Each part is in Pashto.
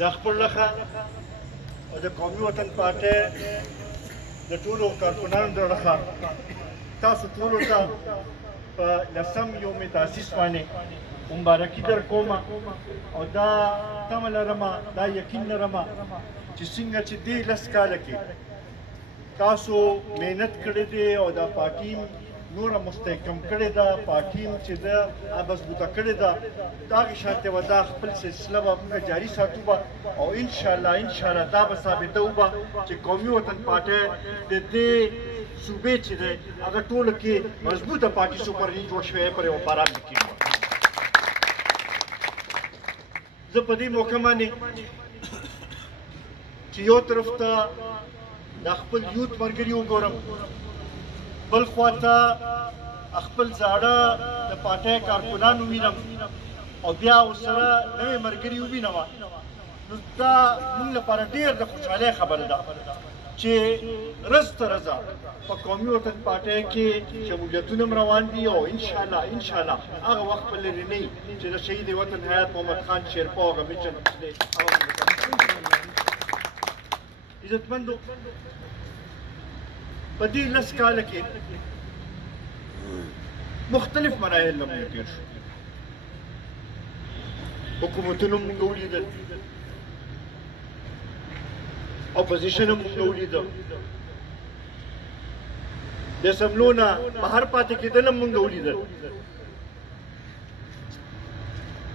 د خپل لخوا او د قومي وطن پارټۍ د ټولو کارکونانو د لخوا تاسو ټولو ته په 10 یوم تاسیس باندې مبارکي درکوم او دا تمه لرمه دا یقین لرمه چې څنګه چې دې 10 کاله کې تاسو محنت کړې دی او دا پارټي نوره مستحکم کړې ده پارټي چې ده مضبوطه کړې ده دغه شانتې به دا خپل سلسله به موږ جاري ساتو به او انشاءالله دا به ثابتوو به چې قومي وطن پارټۍ د دې صوبې چې دی هغه ټولو کې مضبوطه پارټي سوپرني جوړ شوی پر یو باران کېږي زه په دې موقع باندې چې یو طرف ته د خپل یوت ملګري وګورم بل خواته خپل زاړه د پارټۍ کارکونان ووینم او بیا ورسره نوې ملګري ووینم نو دا موږ لپاره ډېر د خوشحالۍ خبره ده چې رز تر رزه په قومي وطن پارټۍ کې شمولیتونه هم روان دي او انشاءالله هغه وخت به لرې نه وي چې د شهید وطن حیات محمد خان شیرپا هغه میچن دی عزتمندو په دې 10 کاله کې مختلف مراحل موږ تېر شو حکومتونه موږ ولیدل اپوزیشن هم موږ ولیده د اسمبلو نه بهر پاتې کېدل هم موږ ولیدل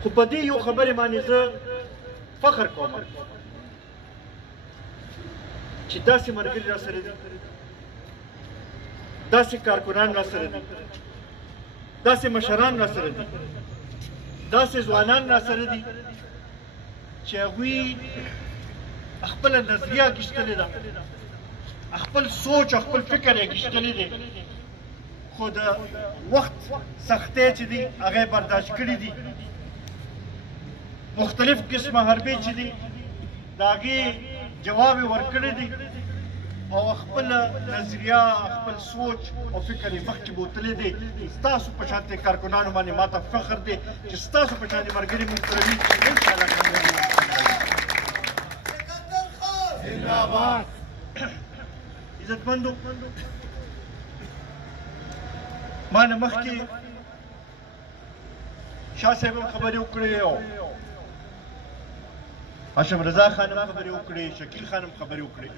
خو په دې یو خبرې باندې زه فخر کوم چې داسې ملګري راسره دي داسې کارکنان راسره دي داسې مشران راسره دي داسې ځوانان راسره دي چې هغوی خپله نظریه اخیستلې ده خپل سوچ او خپل فکر یې اخیستلی دی خو د وخت سختۍ چې دي هغه یې برداشت کړي دي مختلف قسمه حربې چې دي د هغې جواب یې ورکړی دی او خپل نظریه خپل سوچ او فکر یې مخکې بوتلی دی ستاسو په شانتې کارکنانو باندې ماته فخر دی چې ستاسو په شانتې ملګري موږ سره وي چې انشاءالله زنده‌باد عزتمندو ما نه مخکې شاه صاحب هم خبرې وکړې او هاشم رضا خان هم خبرې وکړې شکیل خان هم خبرې وکړې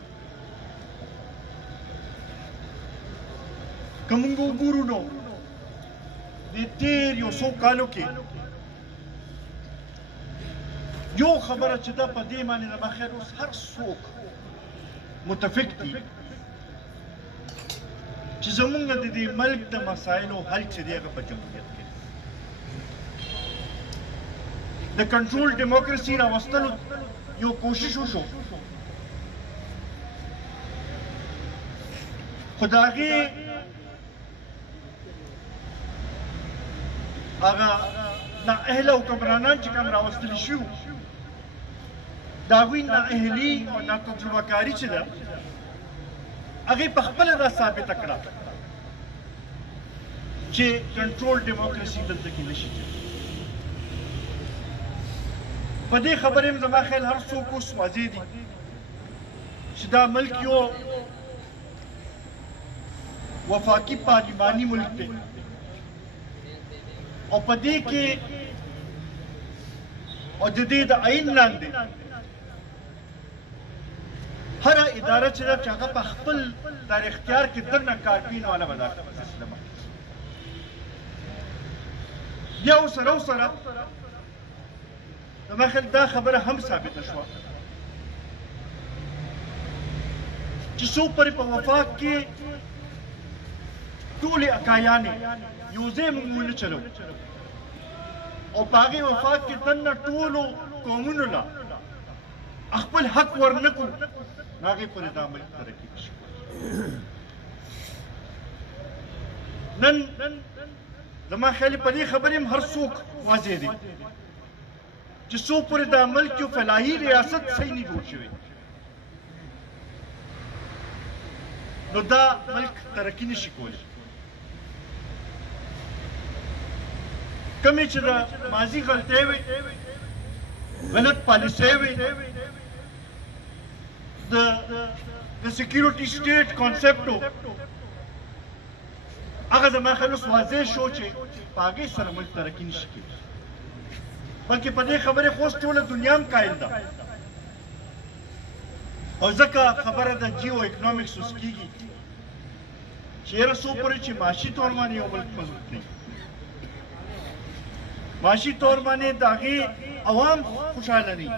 که موږ وګورو نو د تېر یو څو کالو کې یو خبره چې ده په دې باندې زما خیر اوس هر څوک متفق دي چې زمونږ د دې ملک د مسایلو حل چې دی هغه په جمهوریت کې د کنټرول ډیموکراسي راوستلو یو کوشش وشو خو د هغې هغه نااهله حکمرانان چې کوم راوستلي شوي د هغوی نااهلي او ناتجربه کاري چې ده هغې په خپله دا ثابته کړه چې کنټرول ډیموکراسي دلته کې نشي په دې خبرې هم زما خیال هر څوک اوس واضح دي چې دا ملک یو وفاقي پارلماني ملک دی او په دې کې او د دې د آئین لاندې هره اداره چې ده چې هغه په خپل در اختیار کې درنه کار کوي نو هغه به دا سلسله بیا ورسره زما خیال دا خبره هم ثابته شوه چې څو پورې په وفاق کې ټولې اکایانې یو ځای موږ ونه چلو او په هغې وفاق کې دننه ټولو قومونو له خپل حق ورنه کړو نو هغې پورې دا ملک ترقي نه شي نن زما خیال په دې خبرې هم هر څوک واضح دي چې څو پورې دا ملک یو فلاحي ریاست صحیح نه جوړ شوی نو دا ملک ترقي نه شي کولی کمی چې د ماضي غلطۍ وي غلط پالیسۍ وي د سکیورټي سټیټ کانسپټ هغه زما خیال اوس واضح شو چې په هغې سره ملک ترقي نشي کېدی بلکې په دې خبرې خو اوس ټوله دنیا هم قایل ده او ځکه خبره د جیو اکنامکس اوس کېږي چې یاره څو پورې چې معاشي طور باندې یو ملک مضبوط نه وي معاشي طور باندې د هغې عوام خوشحاله نه وي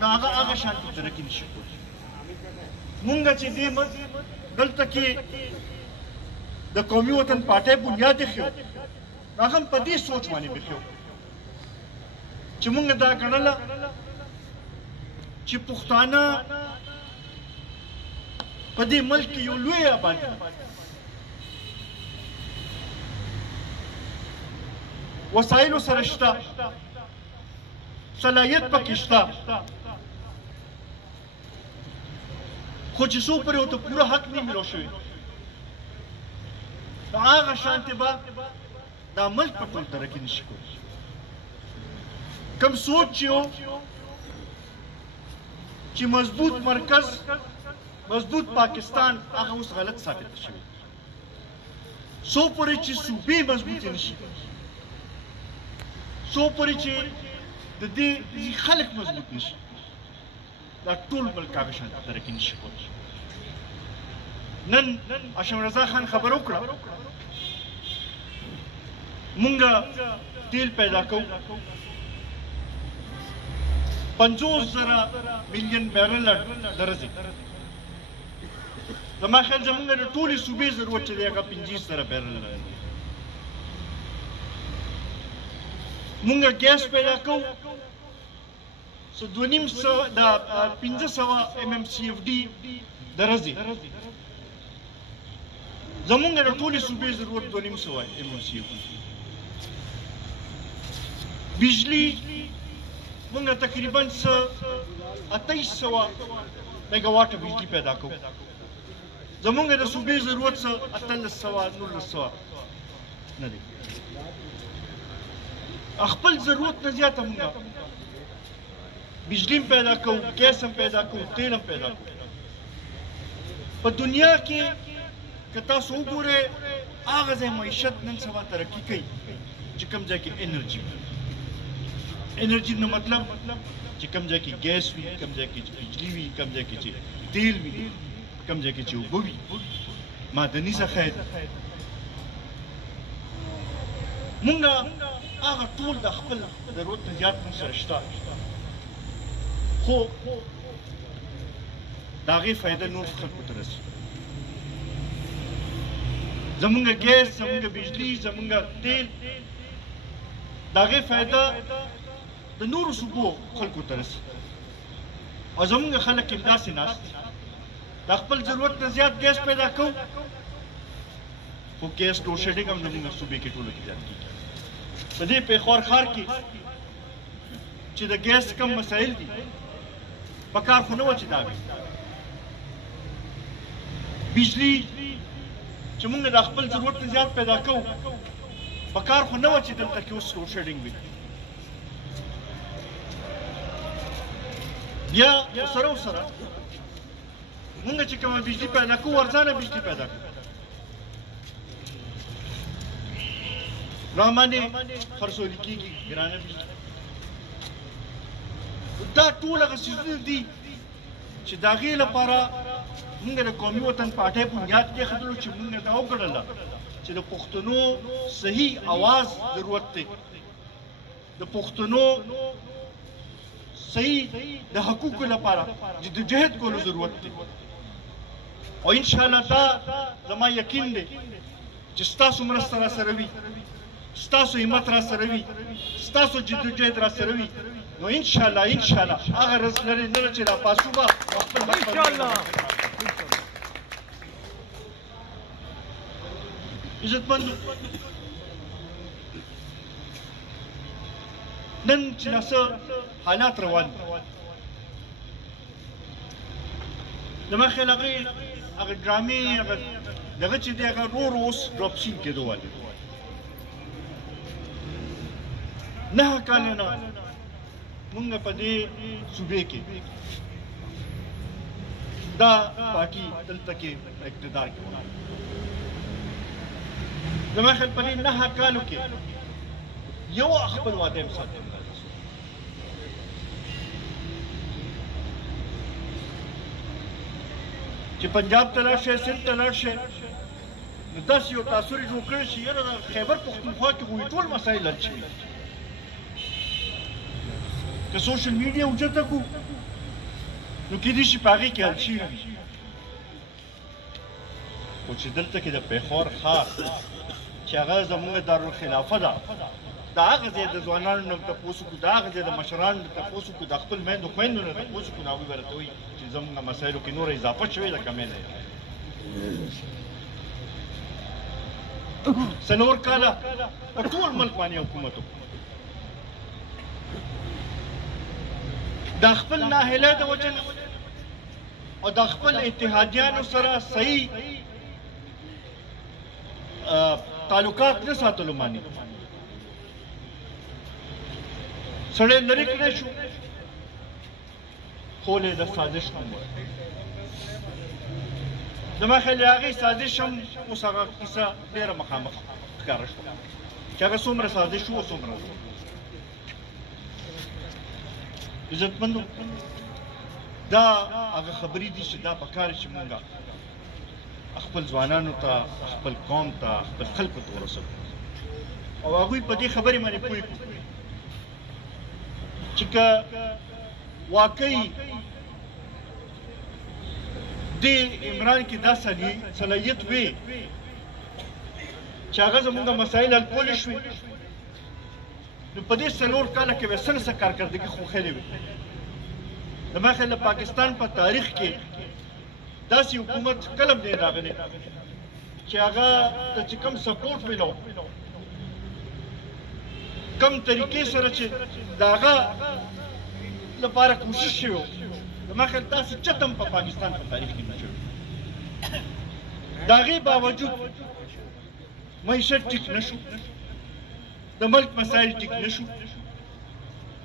نو هغه شانتې ترقي نشي کولی مونږ چې دې دلته کې د قومي وطن پارټۍ بنیاد ایښی و هغه هم په دې سوچ باندې بیښی و چې مونږ دا ګڼله چې پښتانه په دې ملک کې یو لوی آبادي وسایلو سره شته صلاحیت پکې شته خو چې څو پورې ورته پوره حق نه میلاو شوی نو هغه شانتې به دا ملک په ټول ترقي نشي کولی کوم سوچ چې و چې مضبوط مرکز مضبوط پاکستان هغه اوس غلط ثابت شوی څو پورې چې صوبې مضبوطې نشي څو پورې چې د دې خلک مضبوط نشي دا ټول ملک هغه شانتې ترقي نشي کولی نن هاشم رضا خان خبر وکړه مونږ تیل پیدا کوو 50,000 ملین بیرل د ورځې زما خیال زمونږ د ټولې صوبې ضرورت چې دی هغه 50,000 بیرل دی مونږ ګیس پیدا کوو څه 500 MMCFD د ورځې زمونږ د ټولې صوبې ضرورت 200 MMCFD بجلی مونږ تقریبا 2800 میگاواټ بجلی پیدا کوو زمونږ د صوبې ضرورت 1800 نه دی خپل ضرورت نه زیاته مونږ بجلی پیدا کوو ګیس هم پیدا کوو تیل هم پیدا کوو په دنیا کې که تاسو وګورئ هغه ځای معیشت نن سبا ترقي کوي چې کوم ځای کې انرژي نو مطلب چې کوم ځای کې ګیس وي کوم ځای کې بجلی وي کوم ځای کې چې تیل وي کوم ځای کې چې اوبه وي معدني ذخایر مونږ هغه ټول د خپل ضرورت نه زیات مونږ سره شته خو د هغې فایده نور خلکو ته رسي زمونږ ګیس زمونږ بجلی زمونږ تیل د هغې فایده د نورو صوبو خلکو ته رسي او زمونږ خلک همداسې ناست دي د خپل ضرورت نه زیات ګیس پیدا کوو خو ګیس لوډ شیډینګ هم زمونږ صوبې کې ټولو کې زیات کېږي په دې پېښور ښار کې چې د ګیس کم مسایل دي پکار خو نه وه چې دا وي بجلی چې مونږ د خپل ضرورت نه زیات پیدا کوو پکار خو نه وه چې دلته کې اوس لوډ شیډینګ وي بیا سره مونږ چې کومه بجلی پیدا کوو ارزانه بجلی پیدا کوو رامانې خرڅولي کېږي ګرانه بجلی دا ټول هغه څیزونه دي چې د هغې لپاره مونږ د قومي وطن پارټۍ بنیاد کېښودلو چې مونږ دا وګڼله چې د پښتنو صحیح اواز ضرورت دی د پښتنو صحیح د حقوقو لپاره جدوجہد کولو ضرورت دی او انشاءالله دا زما یقین دی چې ستاسو مرسته را سره وي ستاسو همت را سره وي ستاسو جدوجہد را سره وي نو انشاءالله هغه ورځ لرې نه ده چې راپاسو به انشاءالله عزتمندو نن چې څه حالات روان دي زما خیال هغه ډرامې هغه دغه چې دی هغه ورو ورو اوس ډراپ شین کېدو والي 9 کاله نه مونږ په دې صوبې کې دا پارټي دلته کې اقتدار کې وه زما خیال په دې 9 کالو کې یو خپل واده هم ساتلی چې پنجاب ته لاړ شئ سند ته لاړ شئ نو داسې یو تاثر یې جوړ کړی چې یاره د خیبر پښتونخوا کې خو ټول مسایل حل شوي که سوشل میډیا اوچته کړو نو کېدای شي په هغې کې حل شوي وي خو چې دلته کې د پېښور ښار چې هغه زموږ دارالخلافه ده د هغه ځای د ځوانانو نه تپوس وکړو د هغه ځای د مشرانو نه تپوس وکړو د خپل میندو خویندو نه تپوس وکړو نو هغوی به راته وایي چې زموږ مسایلو کې نوره اضافه شوې ده کمې نه څلور کاله په ټول ملک باندې حکومت وکړو د خپل ناهیلۍ د وجې نه او د خپل اتحادیانو سره صحیح تعلقات نه ساتلو باندې سړی لرې کړی شو خو یې د سازش نوم ورکړی زما خیال د هغې سازش هم اوس هغه کیسه ډېره مخامخ ښکاره شوه چې هغه څومره سازش و څومره عزتمندو دا هغه خبرې دي چې دا پکار چې مونږ خپل ځوانانو ته خپل قوم ته خپل خلکو ته ورسوو او هغوی په دې خبرې باندې پوه کړو چې که واقعي دې عمران کې دا صلاحیت وي چې هغه زموږ مسایل حل کولی شوي نو په دې 4 کاله کې به څه کارکردګي خوښلې وي زما خیال د پاکستان په تاریخ کې داسې حکومت کله هم دی راغلی چې هغه ته چې کوم سپورټ ملو کم طریقې سره چې د هغه لپاره کوشش شوی و زما خیال داسې چت هم په پاکستان په تاریخ کې نه شوی د هغې باوجود معیشت ټیک نه شو د ملک مسایل ټیک نه شو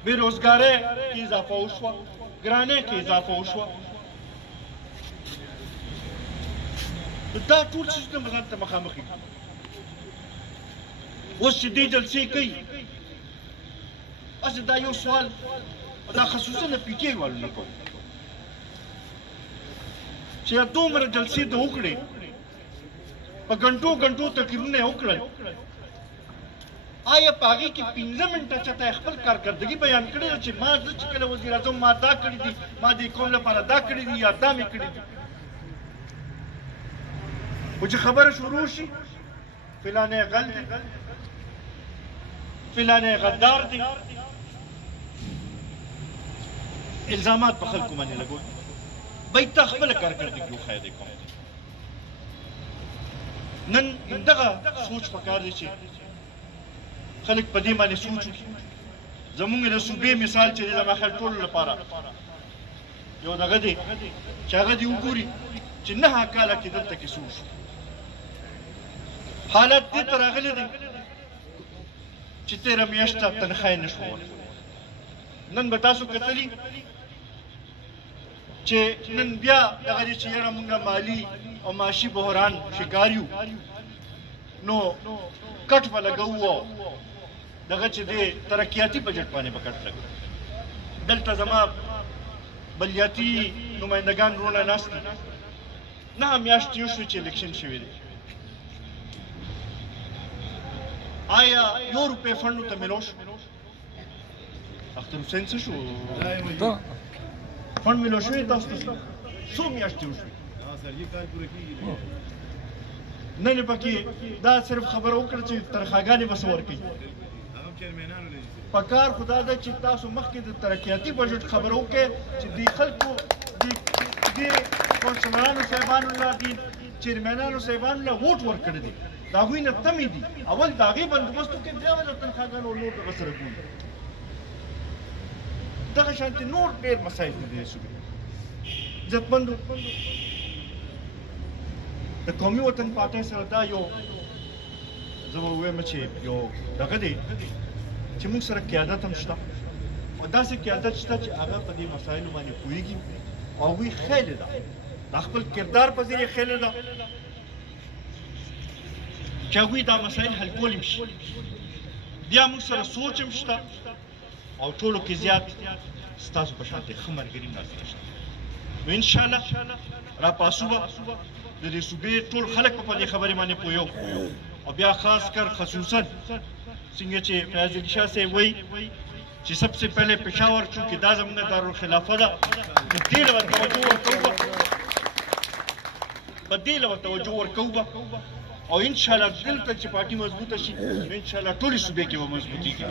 بېروزګارۍ کې اضافه وشوه ګرانۍ کې اضافه وشوه دا ټول څیزونه به ځان ته مخامخ یو اوس چې دې جلسې کوي هسې دا یو سوال دا خصوصا د پي ټي آی والو نه کوم چې دومره جلسې د وکړې په ګنټو ګنټو تقریرونه یې وکړل آیا په هغې کې 15 منټه چاته خپل کارکردګي بیان کړې ده چې ما زه چې کله وزیر اعظم ما دا کړي دي ما دې قوم لپاره دا کړي دي یا دا مې کړي دي خو چې خبره شروع شي فلانی غل دی فلانی غدار دی الزامات په خلکو باندې لګول بای ته خپله کارکردګي وښایه دې قوم نن دغه سوچ پکار دی چې خلک په دې باندې سوچ وکړي زموږ د صوبې مثال چې دی زما خیال ټولو لپاره یو دغه دی چې هغه دې وګوري چې 9 کاله کې دلته کې څه وشو حالت دې ته راغلی دی چې 13 میاشته تنخواه یې نه شو نن به تاسو کتلي چې نن بیا دغه دی چې یاره مونږ مالي او معاشي بحران شکار یو نو کټ به لګوو دغه چې دی ترقیاتي بجټ باندې به کټ لګو دلته زما بلیاتي نمایندګان رونه ناست دي 9 میاشتې وشوې چې الیکشن شوی دی آیا یو روپۍ فنډو ته ملو شو اختر حسین څه شو فنډ ملو شوی تاسو ته څو میاشتې وشوې نه نه پکې دا صرف خبره وکړه چې تنخواګانې به څه ورکوي پکار خدا ده چې تاسو مخکې د ترقیاتي بجټ خبره وکړئ چې دې خلکو دې کونسلرانو صاحبانو له دې چیرمنانو صاحبانو له ووټ ورکړی دی د هغوی نه تمې دي اول د هغې بندوبست وکړئ بیا به د تنخواګانو نور دغه سره ګوري دغه شانتې نور ډېر مسایل دي دې صوبې عزتمندو د قومي وطن پارټۍ سره دا یو زه به ووایم چې یو دغه دی چې موږ سره قیادت هم شته او داسې قیادت شته چې هغه په دې مسایلو باندې پوهېږي او هغوی خیلی ده د خپل کردار په ذریعه ښیلې ده چې هغوی دا مسایل حل کولی شي. بیا موږ سره سوچ هم شته او ټولو کې زیات ستاسو په شان ښه ملګري ناست شته. نو انشاءالله راپاسو به د دې صوبې ټول خلک به په دې خبرې باندې پوهیو او بیا خاص کر خصوصا څنګه چې فیاض علي شاه صاحب وایي چې سب سے پہلے پشاور چونکې دا زموږ دارالخلافه ده نو دې له به توجه ورکوو به دې له به توجه ورکوو او انشاءالله دلته چې پارټي مضبوطه شي نو انشاءالله ټولې صوبې کې به مضبوطېږي.